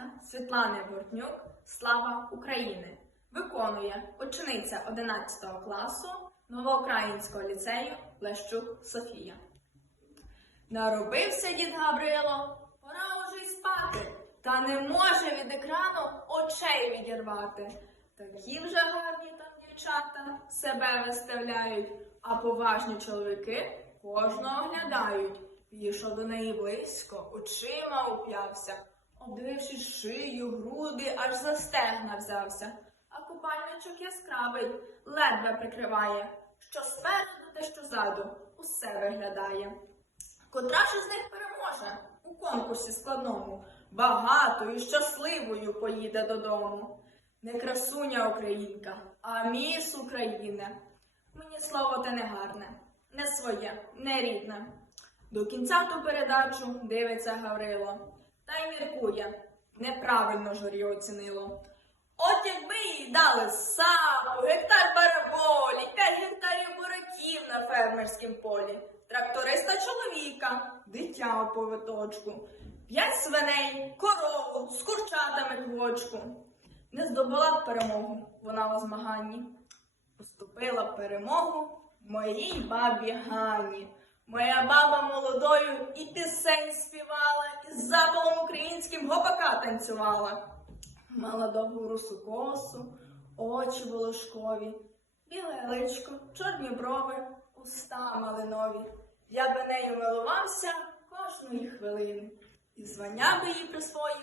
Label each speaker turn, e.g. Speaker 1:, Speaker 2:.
Speaker 1: Шкарпетка Світлани Бортнюк Слава України виконує учениця 11 класу Новоукраїнського ліцею Лещук Софія. Наробився дід Гаврило, пора уже й спати, та не може від екрану очей відірвати. Такі вже гарні там дівчата себе виставляють, а поважні чоловіки кожного оглядають. Підійшов до неї близько, очима уп'явся, обдивившись шию, груди, аж за стегна взявся. А купальничок яскравий, ледве прикриває, що спереду та що ззаду усе виглядає. Котра ж із них переможе у конкурсі складному, багатою, щасливою поїде додому. Не красуня українка, а міс України. Мені слово те не гарне, не своє, не рідне. До кінця ту передачу дивиться Гаврило, та й міркує, неправильно журі оцінило. От якби їй дали сапу, гектар бараболі, п'ять гектарів бураків на фермерськім полі, тракториста чоловіка, дитя у повиточку, п'ять свиней, корову з курчатами квочку. Не здобула б перемогу вона у змаганні. Поступила перемогу моїй бабі Гані. Моя баба молодою і пісень співала, і з запалом українським гопака танцювала. Мала довгу русу косу, очі волошкові, біле личко, чорні брови, уста малинові. Я би нею милувався кожної хвилини, і звання би їй присвоїв!